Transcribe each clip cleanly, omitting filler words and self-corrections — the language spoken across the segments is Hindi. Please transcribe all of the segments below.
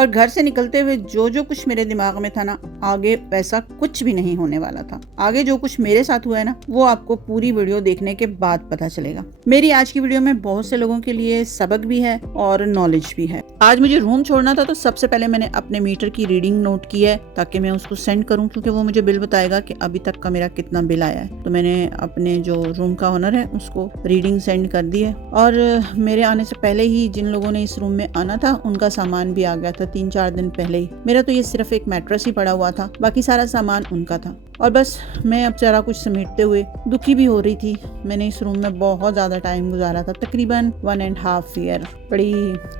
और घर से निकलते हुए जो जो कुछ मेरे दिमाग में था ना, आगे वैसा कुछ भी नहीं होने वाला था। आगे जो कुछ मेरे साथ हुआ है ना, वो आपको पूरी वीडियो देखने के बाद पता चलेगा। मेरी आज की वीडियो में बहुत से लोगों के लिए सबक भी है और नॉलेज भी है। आज मुझे रूम छोड़ना था, तो सबसे पहले मैंने अपने मीटर की रीडिंग नोट की है ताकि मैं उसको सेंड करूं, क्योंकि वो मुझे बिल बताएगा कि अभी तक का मेरा कितना बिल आया है। तो मैंने अपने जो रूम का ओनर है उसको रीडिंग सेंड कर दी है। और मेरे आने से पहले ही जिन लोगों ने इस रूम में आना था उनका सामान भी आ गया था 3-4 दिन पहले ही। मेरा तो ये सिर्फ एक मैट्रेस ही पड़ा हुआ था, बाकी सारा सामान उनका था। और बस मैं अब सारा कुछ समेटते हुए दुखी भी हो रही थी। मैंने इस रूम में बहुत ज़्यादा टाइम गुजारा था, तकरीबन 1.5 ईयर। बड़ी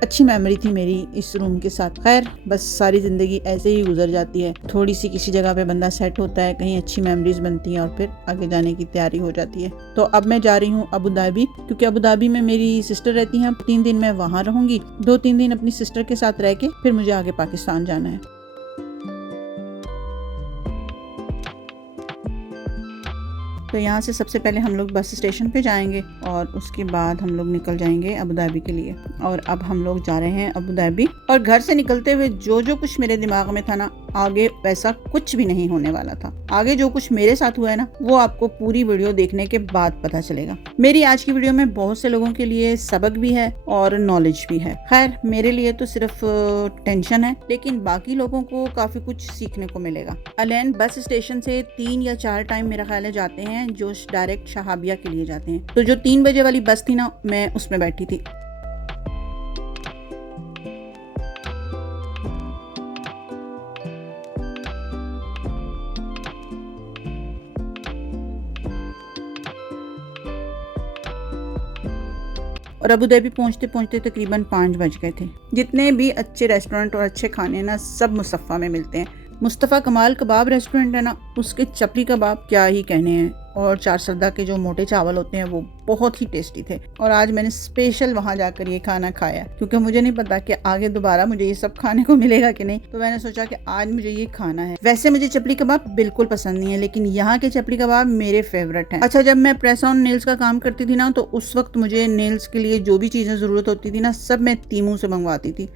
अच्छी मेमोरी थी मेरी इस रूम के साथ। खैर, बस सारी ज़िंदगी ऐसे ही गुजर जाती है। थोड़ी सी किसी जगह पे बंदा सेट होता है, कहीं अच्छी मेमोरीज बनती हैं और फिर आगे जाने की तैयारी हो जाती है। तो अब मैं जा रही हूँ अबू धाबी, क्योंकि अबू धाबी में मेरी सिस्टर रहती हैं। 3 दिन मैं वहाँ रहूँगी, 2-3 दिन अपनी सिस्टर के साथ रह के फिर मुझे आगे पाकिस्तान जाना है। तो यहाँ से सबसे पहले हम लोग बस स्टेशन पे जाएंगे और उसके बाद हम लोग निकल जाएंगे अबू धाबी के लिए। और अब हम लोग जा रहे हैं अबू धाबी। और घर से निकलते हुए जो जो कुछ मेरे दिमाग में था ना, आगे वैसा कुछ भी नहीं होने वाला था। आगे जो कुछ मेरे साथ हुआ है ना, वो आपको पूरी वीडियो देखने के बाद पता चलेगा। मेरी आज की वीडियो में बहुत से लोगों के लिए सबक भी है और नॉलेज भी है। खैर, मेरे लिए तो सिर्फ टेंशन है, लेकिन बाकी लोगों को काफी कुछ सीखने को मिलेगा। अलैन बस स्टेशन से 3 या 4 टाइम मेरा ख्याल है जाते हैं, जो डायरेक्ट शहाबिया के लिए जाते हैं। तो जो 3 बजे वाली बस थी ना, मैं उसमें बैठी थी। और अबू धाबी पहुंचते पहुंचते तकरीबन 5 बज गए थे। जितने भी अच्छे रेस्टोरेंट और अच्छे खाने ना, सब मुस्तफ़ा में मिलते हैं। मुस्तफ़ा कमाल कबाब रेस्टोरेंट है ना, उसके चपली कबाब क्या ही कहने हैं। और 4 सरदा के जो मोटे चावल होते हैं वो बहुत ही टेस्टी थे। और आज मैंने स्पेशल वहाँ जाकर ये खाना खाया, क्योंकि मुझे नहीं पता कि आगे दोबारा मुझे ये सब खाने को मिलेगा कि नहीं। तो मैंने सोचा कि आज मुझे ये खाना है। वैसे मुझे चपली कबाब बिल्कुल पसंद नहीं है, लेकिन यहाँ के चपली कबाब मेरे फेवरेट हैं। अच्छा, जब मैं प्रेस ऑन नेल्स का काम करती थी ना, तो उस वक्त मुझे नेल्स के लिए जो भी चीजें जरूरत होती थी ना, सब मैं तीमू से मंगवाती थी।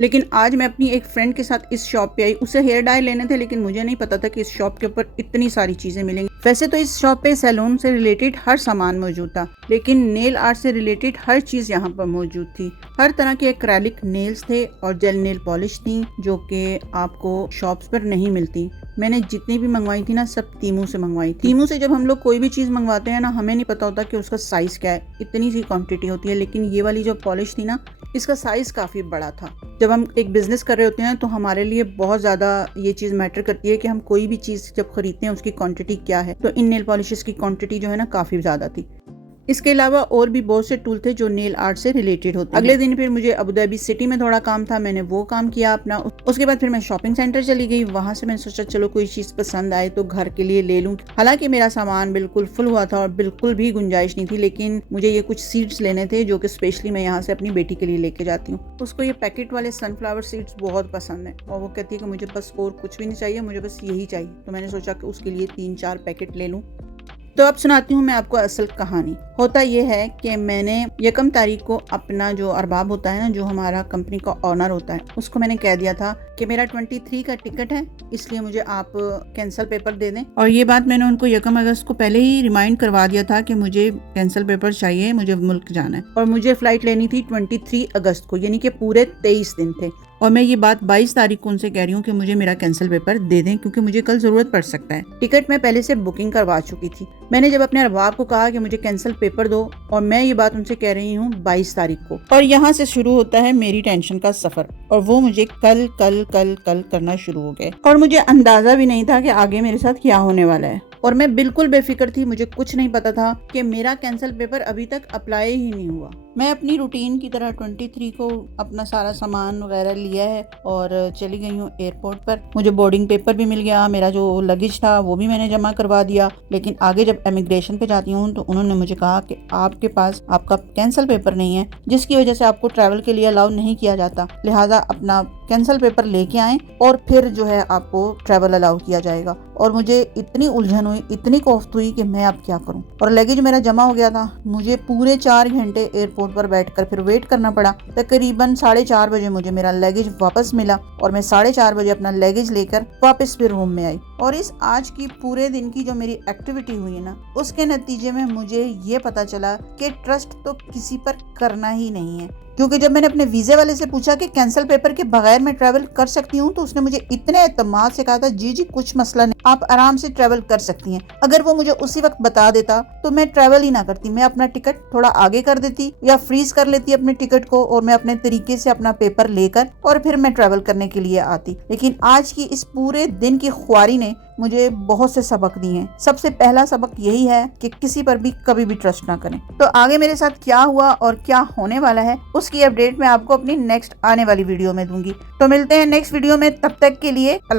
लेकिन आज मैं अपनी एक फ्रेंड के साथ इस शॉप पे आई। उसे हेयर डाई लेने थे, लेकिन मुझे नहीं पता था कि इस शॉप के ऊपर इतनी सारी चीजें मिलेंगी। वैसे तो इस शॉप पे सैलून से रिलेटेड हर सामान मौजूद था, लेकिन नेल आर्ट से रिलेटेड हर चीज यहाँ पर मौजूद थी। हर तरह के एक्रेलिक नेल्स थे और जेल नेल पॉलिश थी, जो कि आपको शॉप्स पर नहीं मिलती। मैंने जितनी भी मंगवाई थी ना, सब तीमू से मंगवाई थी। तीमू से जब हम लोग कोई भी चीज मंगवाते हैं ना, हमें नहीं पता होता कि उसका साइज क्या है, इतनी सी क्वांटिटी होती है। लेकिन ये वाली जो पॉलिश थी ना, इसका साइज काफी बड़ा था। जब हम एक बिजनेस कर रहे होते हैं तो हमारे लिए बहुत ज्यादा ये चीज मैटर करती है कि हम कोई भी चीज जब खरीदते हैं उसकी क्वांटिटी क्या है। तो इन नेल पॉलिशेस की क्वांटिटी जो है ना, काफी ज्यादा थी। इसके अलावा और भी बहुत से टूल थे जो नेल आर्ट से रिलेटेड होते हैं। अगले दिन फिर मुझे अबू धाबी सिटी में थोड़ा काम था, मैंने वो काम किया अपना। उसके बाद फिर मैं शॉपिंग सेंटर चली गई। वहां से मैंने सोचा चलो कोई चीज पसंद आए तो घर के लिए ले लूं। हालांकि मेरा सामान बिल्कुल फुल हुआ था और बिल्कुल भी गुंजाइश नहीं थी, लेकिन मुझे ये कुछ सीड्स लेने थे, जो कि स्पेशली मैं यहाँ से अपनी बेटी के लिए लेके जाती हूँ। उसको ये पैकेट वाले सनफ्लावर सीड्स बहुत पसंद है और वो कहती है कि मुझे बस और कुछ भी नहीं चाहिए, मुझे बस यही चाहिए। तो मैंने सोचा कि उसके लिए 3-4 पैकेट ले लूं। तो अब सुनाती हूँ मैं आपको असल कहानी। होता यह है कि मैंने 1 तारीख को अपना जो अरबाब होता है ना, जो हमारा कंपनी का ऑनर होता है, उसको मैंने कह दिया था कि मेरा 23 का टिकट है, इसलिए मुझे आप कैंसिल पेपर दे दें। और ये बात मैंने उनको 1 अगस्त को पहले ही रिमाइंड करवा दिया था कि मुझे कैंसिल पेपर चाहिए, मुझे मुल्क जाना है। और मुझे फ्लाइट लेनी थी 23 अगस्त को, यानी कि पूरे 23 दिन थे। और मैं ये बात 22 तारीख को उनसे कह रही हूँ कि मुझे मेरा कैंसिल पेपर दे दें, क्योंकि मुझे कल जरूरत पड़ सकता है। टिकट मैं पहले से बुकिंग करवा चुकी थी। मैंने जब अपने अरबाब को कहा कि मुझे कैंसिल पेपर दो, और मैं ये बात उनसे कह रही हूँ 22 तारीख को। और यहाँ से शुरू होता है मेरी टेंशन का सफर, और वो मुझे कल कल कल कल करना शुरू हो गए। और मुझे अंदाजा भी नहीं था कि आगे मेरे साथ क्या होने वाला है। और मैं बिल्कुल बेफिक्र थी, मुझे कुछ नहीं पता था कि मेरा कैंसिल पेपर अभी तक अप्लाई ही नहीं हुआ। मैं अपनी रूटीन की तरह 23 को अपना सारा सामान वगैरह लिया है और चली गई हूँ एयरपोर्ट पर। मुझे बोर्डिंग पेपर भी मिल गया, मेरा जो लगेज था वो भी मैंने जमा करवा दिया। लेकिन आगे जब इमिग्रेशन पे जाती हूँ तो उन्होंने मुझे कहा कि आपके पास आपका कैंसिल पेपर नहीं है, जिसकी वजह से आपको ट्रैवल के लिए अलाउ नहीं किया जाता, लिहाजा अपना कैंसिल पेपर लेके आएं और फिर जो है आपको ट्रैवल अलाउ किया जाएगा। और मुझे इतनी उलझन हुई, इतनी कोफ्त हुई कि मैं अब क्या करूं। और लगेज मेरा जमा हो गया था। मुझे पूरे 4 घंटे एयरपोर्ट फ्लोर पर बैठकर फिर वेट करना पड़ा। तकरीबन 4:30 बजे मुझे मेरा लगेज वापस मिला और मैं 4:30 बजे अपना लगेज लेकर वापस फिर रूम में आई। और इस आज की पूरे दिन की जो मेरी एक्टिविटी हुई ना, उसके नतीजे में मुझे ये पता चला कि ट्रस्ट तो किसी पर करना ही नहीं है। क्योंकि जब मैंने अपने वीज़े वाले से पूछा कि कैंसिल पेपर के बगैर मैं ट्रैवल कर सकती हूँ, तो उसने मुझे इतने एतमाद से कहा था, जी जी कुछ मसला नहीं, आप आराम से ट्रैवल कर सकती हैं। अगर वो मुझे उसी वक्त बता देता तो मैं ट्रैवल ही ना करती, मैं अपना टिकट थोड़ा आगे कर देती या फ्रीज कर लेती अपने टिकट को और मैं अपने तरीके से अपना पेपर लेकर और फिर मैं ट्रैवल करने के लिए आती। लेकिन आज की इस पूरे दिन की ख्वारी ने मुझे बहुत से सबक दिए हैं। सबसे पहला सबक यही है कि किसी पर भी कभी भी ट्रस्ट ना करें। तो आगे मेरे साथ क्या हुआ और क्या होने वाला है उसकी अपडेट मैं आपको अपनी नेक्स्ट आने वाली वीडियो में दूंगी। तो मिलते हैं नेक्स्ट वीडियो में, तब तक के लिए अल्लाह।